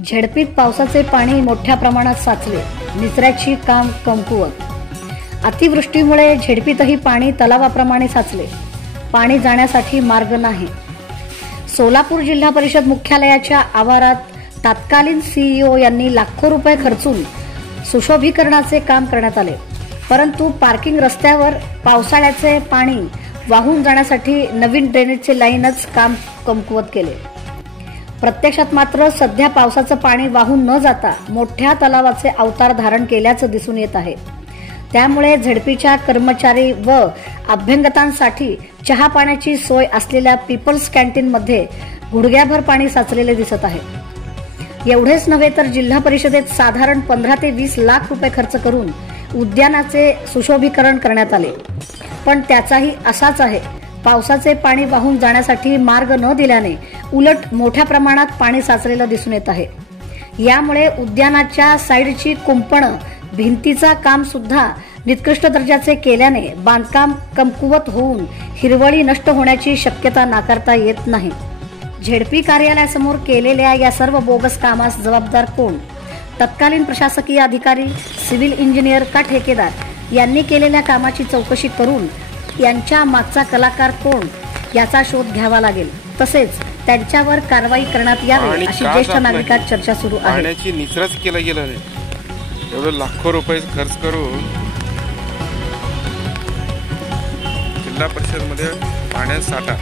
झेडपीत पावसाचे पाणी मोठ्या प्रमाणात साचले, निचऱ्याची काम कमकुवत। अतिवृष्टीमुळे झेडपीतही पाणी तलावाप्रमाणे साचले, पाणी जाण्यासाठी मार्ग नाही। सोलापूर जिल्हा परिषद मुख्यालयाच्या आवारात तत्कालीन सीईओ यांनी लाखो रुपये खर्चून सुशोभीकरणाचे काम करण्यात आले, परंतु पार्किंग रस्त्यावर पावसाळ्याचे पाणी वाहून जाण्यासाठी नवीन ड्रेनेजचे लाईनच काम कमकुवत केले। प्रत्यक्षात मात्र सध्या पावसाचं पाणी वाहून न जाता मोठ्या तलावाचे अवतार धारण केल्याचं दिसून येत आहे। त्यामुळे झेडपीच्या कर्मचारी व अभ्यंगतांसाठी चहा पाण्याची सोय असलेल्या पीपल्स कॅन्टीनमध्ये गुडघ्याभर पाणी साचलेले दिसत आहे। एवढेच नव्हे तर जिल्हा परिषदेत साधारण 15 ते 20 लाख रुपये खर्च करून उद्यानाचे सुशोभीकरण करण्यात आले, पण त्याचाही असाच आहे। पावसाचे पाणी वाहून जाण्यासाठी मार्ग न दिल्याने उलट मोठ्या प्रमाणात पाणी साचलेलं दिसून येत आहे। यामुळे उद्यानाच्या साईडची कुंपणं, भिंतीचा काम सुद्धा निकृष्ट दर्जाचे केल्याने बांधकाम कमकुवत होऊन हिरवळी नष्ट होण्याची शक्यता नाकारता येत नाही। झेडपी कार्यालयासमोर केलेल्या या सर्व बोगस कामास जबाबदार कोण? तत्कालीन प्रशासकीय अधिकारी, सिव्हिल इंजिनियर का ठेकेदार यांनी केलेल्या कामाची चौकशी करून यांच्या मागचा कलाकार कोण याचा शोध घ्यावा लागेल। तसेच त्यांच्यावर कारवाई करण्यात यावी अशी ज्येष्ठ नागरिकांत चर्चा सुरू आहे। पाण्याची निचराच केला गेला नाही, एवढे लाखो रुपये खर्च करून जिल्हा परिषद मध्ये पाण्याचा साठा